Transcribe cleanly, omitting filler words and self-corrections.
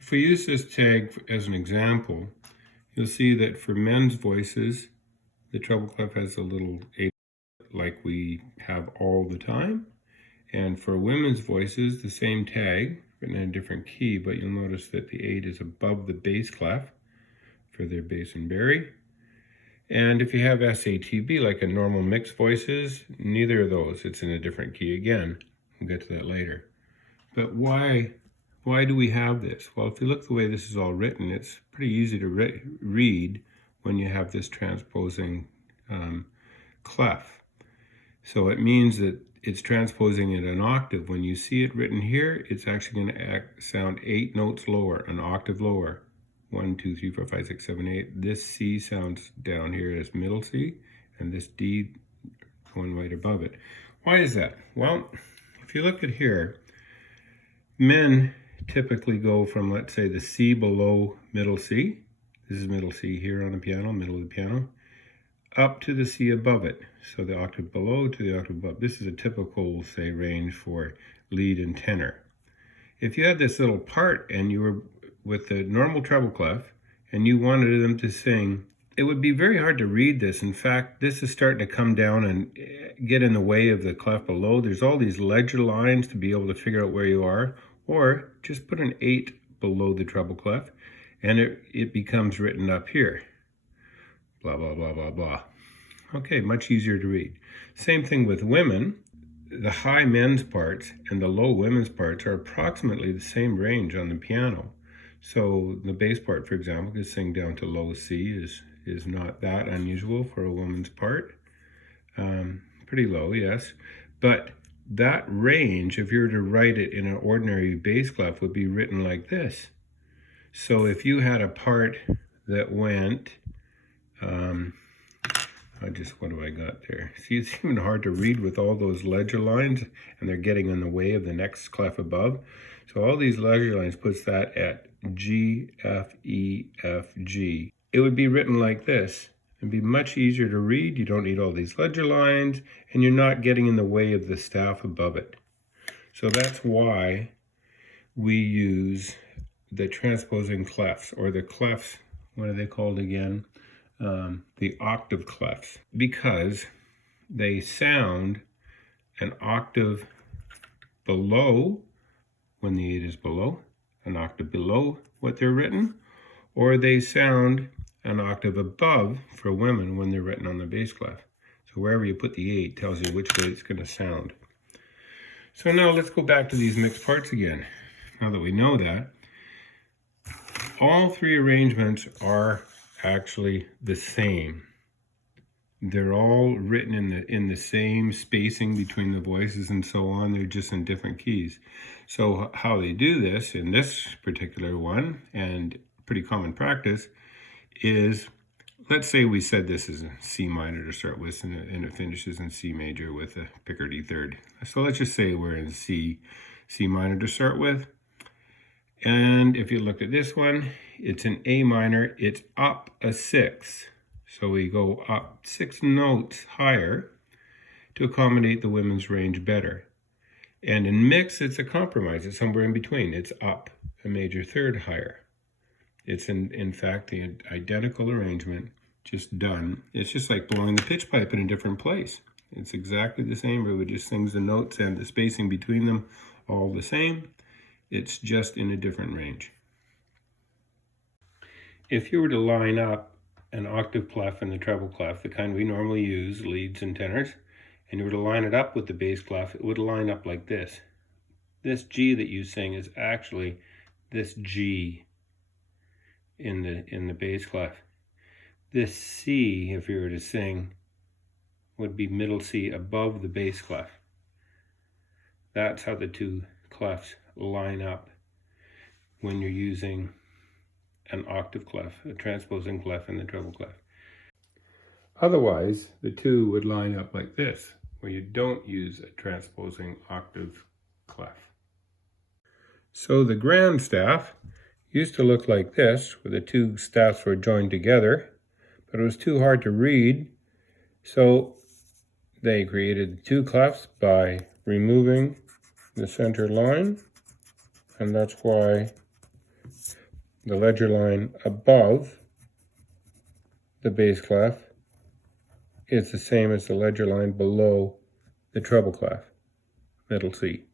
If we use this tag as an example, you'll see that for men's voices, the treble clef has a little 8 like we have all the time. And for women's voices, the same tag, written in a different key, but you'll notice that the 8 is above the bass clef for their bass and bari. And if you have SATB, like a normal mixed voices, neither of those. It's in a different key again. We'll get to that later. But why do we have this? Well, if you look the way this is all written, it's pretty easy to read when you have this transposing clef. So it means that it's transposing at an octave. When you see it written here, it's actually going to sound 8 notes lower, an octave lower. 1, 2, 3, 4, 5, 6, 7, 8. This C sounds down here as middle C, and this D going right above it. Why is that? Well, if you look at here, men typically go from, let's say, the C below middle C. This is middle C here on the piano, middle of the piano, up to the C above it. So the octave below to the octave above. This is a typical, say, range for lead and tenor. If you had this little part and you were with the normal treble clef and you wanted them to sing, it would be very hard to read this. In fact, this is starting to come down and get in the way of the clef below. There's all these ledger lines to be able to figure out where you are, or just put an 8 below the treble clef and it becomes written up here. Blah, blah, blah, blah, blah. Okay, much easier to read. Same thing with women. The high men's parts and the low women's parts are approximately the same range on the piano. So the bass part, for example, could sing down to low C is not that unusual for a woman's part. Pretty low, yes. But that range, if you were to write it in an ordinary bass clef, would be written like this. So if you had a part that went, what do I got there? See, it's even hard to read with all those ledger lines, and they're getting in the way of the next clef above. So all these ledger lines puts that at G, F, E, F, G. It would be written like this. It'd be much easier to read. You don't need all these ledger lines, and you're not getting in the way of the staff above it. So that's why we use the transposing clefs, or the clefs, what are they called again? The octave clefs, because they sound an octave below when the 8 is below, an octave below what they're written, or they sound an octave above for women when they're written on the bass clef. So wherever you put the 8 tells you which way it's going to sound. So now let's go back to these mixed parts again. Now that we know that, all 3 arrangements are actually the same. They're all written in the same spacing between the voices and so on. They're just in different keys. So how they do this in this particular one, and pretty common practice, is, let's say we said this is a C minor to start with, and it finishes in C major with a Picardy third. So let's just say we're in C minor to start with. And if you look at this one, it's an A minor, it's up a 6. So we go up 6 notes higher to accommodate the women's range better. And in mix, it's a compromise. It's somewhere in between. It's up a major third higher. It's in fact the identical arrangement, just done. It's just like blowing the pitch pipe in a different place. It's exactly the same. Everybody just sings the notes and the spacing between them all the same. It's just in a different range. If you were to line up an octave clef and the treble clef, the kind we normally use, leads and tenors, and you were to line it up with the bass clef, it would line up like this. This G that you sing is actually this G in the bass clef. This C, if you were to sing, would be middle C above the bass clef. That's how the 2 clefs line up when you're using an octave clef, a transposing clef, and the treble clef. Otherwise, the 2 would line up like this, where you don't use a transposing octave clef. So the grand staff used to look like this, where the 2 staffs were joined together, but it was too hard to read, so they created 2 clefs by removing the center line, and that's why the ledger line above the bass clef is the same as the ledger line below the treble clef, middle C.